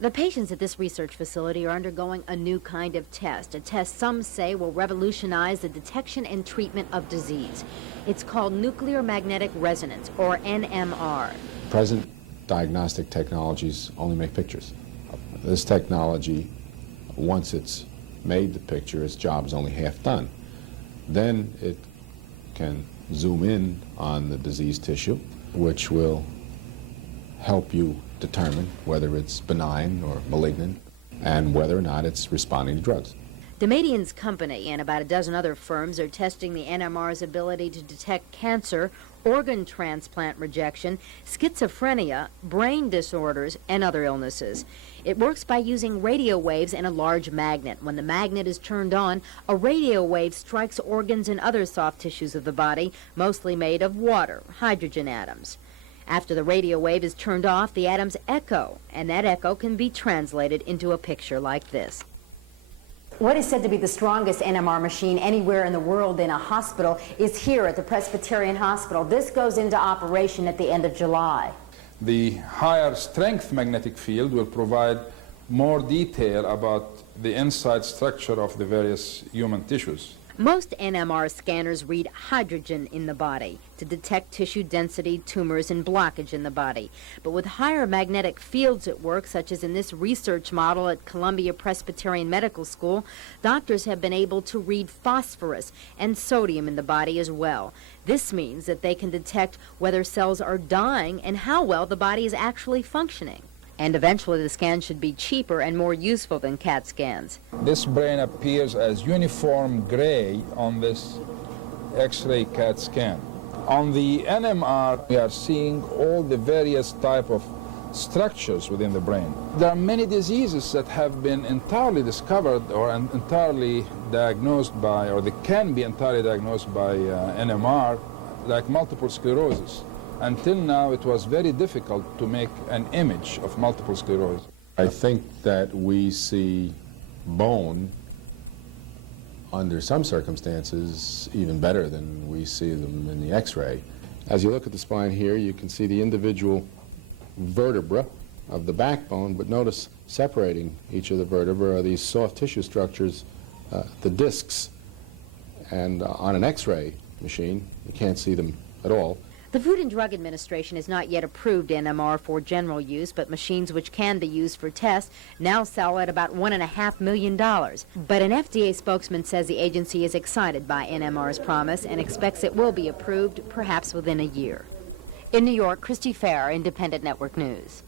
The patients at this research facility are undergoing a new kind of test, a test some say will revolutionize the detection and treatment of disease. It's called nuclear magnetic resonance, or NMR. Present diagnostic technologies only make pictures. This technology, once it's made the picture, its job is only half done. Then it can zoom in on the diseased tissue, which will help you determine whether it's benign or malignant and whether or not it's responding to drugs. Damadian's company and about a dozen other firms are testing the NMR's ability to detect cancer, organ transplant rejection, schizophrenia, brain disorders, and other illnesses. It works by using radio waves and a large magnet. When the magnet is turned on, a radio wave strikes organs and other soft tissues of the body, mostly made of water, hydrogen atoms. After the radio wave is turned off, the atoms echo, and that echo can be translated into a picture like this. What is said to be the strongest NMR machine anywhere in the world in a hospital is here at the Presbyterian Hospital. This goes into operation at the end of July. The higher strength magnetic field will provide more detail about the inside structure of the various human tissues. Most NMR scanners read hydrogen in the body to detect tissue density, tumors, and blockage in the body. But with higher magnetic fields at work, such as in this research model at Columbia Presbyterian Medical School, doctors have been able to read phosphorus and sodium in the body as well. This means that they can detect whether cells are dying and how well the body is actually functioning. And eventually the scan should be cheaper and more useful than CAT scans. This brain appears as uniform gray on this X-ray CAT scan. On the NMR, we are seeing all the various type of structures within the brain. There are many diseases that have been entirely discovered or entirely diagnosed by, or they can be entirely diagnosed by NMR, like multiple sclerosis. Until now, it was very difficult to make an image of multiple sclerosis. I think that we see bone, under some circumstances, even better than we see them in the X-ray. As you look at the spine here, you can see the individual vertebra of the backbone, but notice separating each of the vertebrae are these soft tissue structures, the discs. And on an X-ray machine, you can't see them at all. The Food and Drug Administration has not yet approved NMR for general use, but machines which can be used for tests now sell at about $1.5 million. But an FDA spokesman says the agency is excited by NMR's promise and expects it will be approved perhaps within a year. In New York, Christy Fair, Independent Network News.